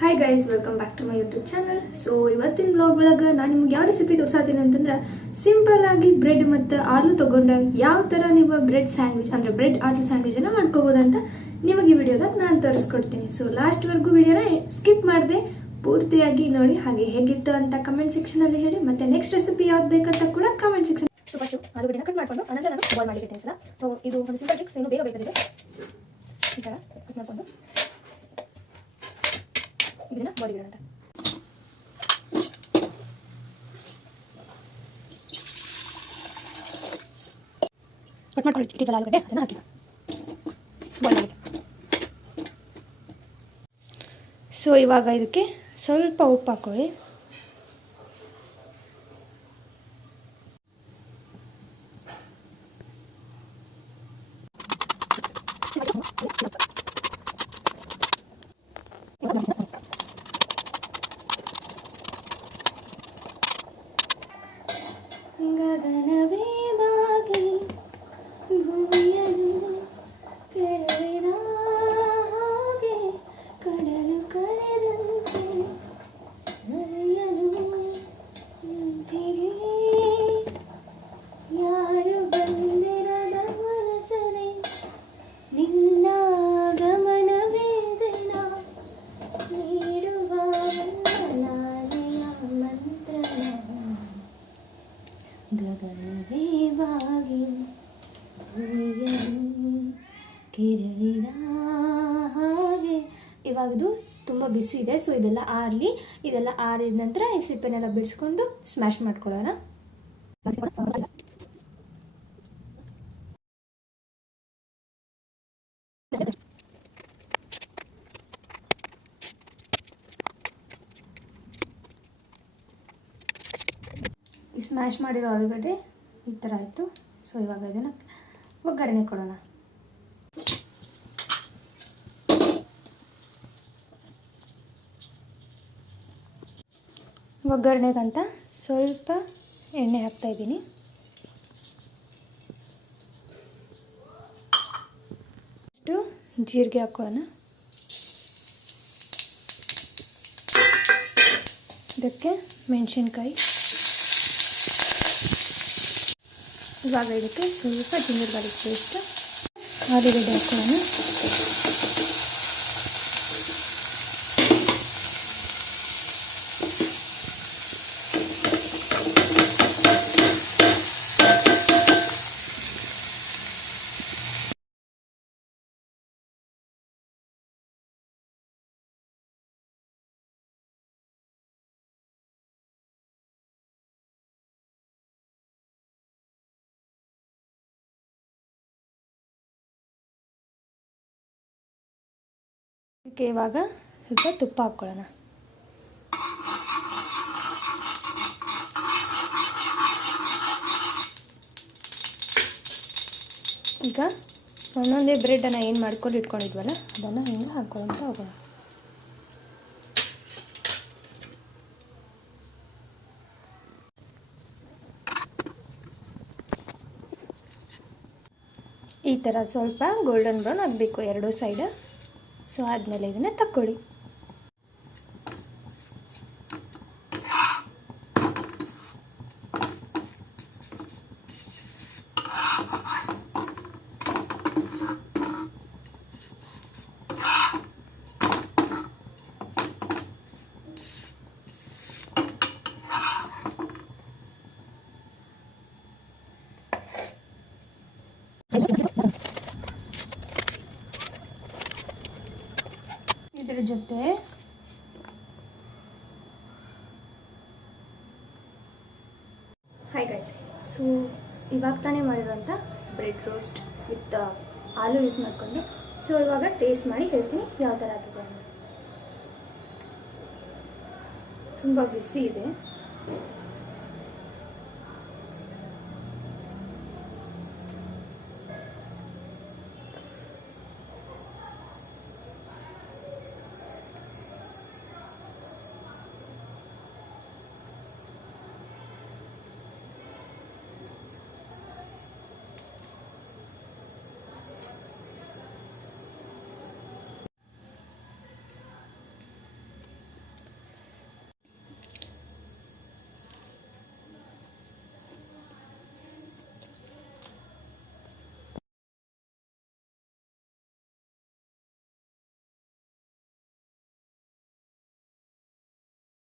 Hi guys, welcome back to my YouTube channel. So ಇವತ್ತಿನ blog ಒಳಗೆ ನಾನು ನಿಮ್ಗೆ ಯಾವ ರೆಸಿಪಿ ತೋರಿಸ್ತೀನಿ ಅಂತಂದ್ರೆ, ಸಿಂಪಲ್ ಆಗಿ ಬ್ರೆಡ್ ಮತ್ತು ಆಲೂ ತೊಗೊಂಡು ಯಾವ ಥರ ನೀವು ಬ್ರೆಡ್ ಸ್ಯಾಂಡ್ವಿಚ್ ಅಂದರೆ ಬ್ರೆಡ್ ಆಲೂ ಸ್ಯಾಂಡ್ವಿಚನ್ನು ಮಾಡ್ಕೋಬೋದು ಅಂತ ನಿಮಗೆ ಈ ವಿಡಿಯೋದಾಗ ನಾನು ತೋರಿಸ್ಕೊಡ್ತೀನಿ. ಸೊ ಲಾಸ್ಟ್ವರೆಗೂ ವಿಡಿಯೋನ ಸ್ಕಿಪ್ ಮಾಡಿದೆ ಪೂರ್ತಿಯಾಗಿ ನೋಡಿ, ಹಾಗೆ ಹೇಗಿತ್ತು ಅಂತ ಕಮೆಂಟ್ ಸೆಕ್ಷನಲ್ಲಿ ಹೇಳಿ. ಮತ್ತು ನೆಕ್ಸ್ಟ್ ರೆಸಿಪಿ ಯಾವ್ದು ಬೇಕಂತ ಕೂಡ ಕಮೆಂಟ್ ಸೆಕ್ಷನ್. ಸೊ ಫಸ್ಟು ಆಲೂಗಡ್ಡೆನ ಕಟ್ ಮಾಡಿಕೊಂಡು ಅನಂತರ ನಾನು ಬಾಯ್ಲ್ ಮಾಡಿರ್ತೀನಿ ಸಲ. ಸೊ ಇದು ಒಂದು ಸಿಂಪಲ್ ಟ್ರಿಕ್, ಸೊ ಇನ್ನೂ ಬೇಗ ಬೇಕಾಗಿದೆ. ಈ ಥರ ಕಟ್ ಮಾಡಿಕೊಂಡು ಇದನ್ನ ಬಾಡಿಗೆ ಅಂತ ಕಟ್ ಮಾಡ್ಕೊಂಡು ಇಟ್ಟಿದ್ದಲ್ಲ ಆಲೂಗಡ್ಡೆ, ಅದನ್ನು ಹಾಕಿ ಬಾಯ್ಲ್ ಮಾಡಿ. ಸೊ ಇವಾಗ ಇದಕ್ಕೆ ಸ್ವಲ್ಪ ಉಪ್ಪು ಹಾಕೊಳ್ಳಿ. ಗಗನವೇ ಬಾಗಿ ಭೂಮಿಯನ್ನು ಕೆರಳಿದ ಹಾಗೆ ಕಡಲು ಕರೆದಂತೆ ನಲಿಯಲು ನಿಂತಿದೆ. ಯಾರು ಬಂದಿರದ ಮನಸರೆ ನಿನ್ನ ಗಮನವೇದನ ನೀಡುವ ವಂದನಾನೆಯ ಮಂತ್ರನ. ಗಗನವೇ ಬಾಗಿ ಭೂಮಿಯನ್ನು ಕೆರಳಿದ ಹಾಗೆ. ಇವಾಗ ಇದು ತುಂಬ ಬಿಸಿ ಇದೆ, ಸೊ ಇದೆಲ್ಲ ಆರಲಿ. ಇದೆಲ್ಲ ಆರಿದ ನಂತರ ಈ ಸಿಪ್ಪೆನೆಲ್ಲ ಬಿಡಿಸ್ಕೊಂಡು ಸ್ಮ್ಯಾಶ್ ಮಾಡ್ಕೊಳ್ಳೋಣ. ಈ ಸ್ಮ್ಯಾಶ್ ಮಾಡಿರೋ ಆಲೂಗಡ್ಡೆ ಈ ಥರ ಆಯಿತು. ಸೊ ಇವಾಗ ಇದನ್ನು ಒಗ್ಗರಣೆ ಕೊಡೋಣ. ಒಗ್ಗರಣೆಗಂತ ಸ್ವಲ್ಪ ಎಣ್ಣೆ ಹಾಕ್ತಾಯಿದ್ದೀನಿ. ಇಷ್ಟು ಜೀರಿಗೆ ಹಾಕ್ಕೊಳ್ಳೋಣ. ಇದಕ್ಕೆ ಮೆಣಸಿನ್ಕಾಯಿ. ಇವಾಗ ಇದಕ್ಕೆ ಸ್ವಲ್ಪ ಜಿಂಜರ್ ಗಾರ್ಲಿಕ್ ಪೇಸ್ಟ್, ಆಲೂಗಡ್ಡೆ ಹಾಕ್ಕೊಳ್ಳೋಣ. ಇದಕ್ಕೆ ಇವಾಗ ಸ್ವಲ್ಪ ತುಪ್ಪ ಹಾಕ್ಕೊಳ್ಳೋಣ. ಈಗ ಒಂದೊಂದೇ ಬ್ರೆಡನ್ನು ಏನು ಮಾಡ್ಕೊಂಡು ಇಟ್ಕೊಂಡಿದ್ವಲ್ಲ ಅದನ್ನು ಹಿಂಗೆ ಹಾಕ್ಕೊಳ್ಳೋಂತ ಹೋಗೋಣ. ಈ ಥರ ಸ್ವಲ್ಪ ಗೋಲ್ಡನ್ ಬ್ರೌನ್ ಆಗಬೇಕು ಎರಡೂ ಸೈಡ್. ಸೊ ಆದಮೇಲೆ ಇದನ್ನು ತಕ್ಕೊಳ್ಳಿ. ಇದರ ಜೊತೆ ಹಾಯ್ ಗೈಸ್, ಸೊ ಇವಾಗ ತಾನೇ ಮಾಡಿರುವಂಥ bread roast with aloo use ಮಾಡಿಕೊಂಡು, ಸೊ ಇವಾಗ ಟೇಸ್ಟ್ ಮಾಡಿ ಹೇಳ್ತೀನಿ ಯಾವ ಥರ ಆಗಿದೆ ಅಂತ. ತುಂಬ ಬಿಸಿ ಇದೆ.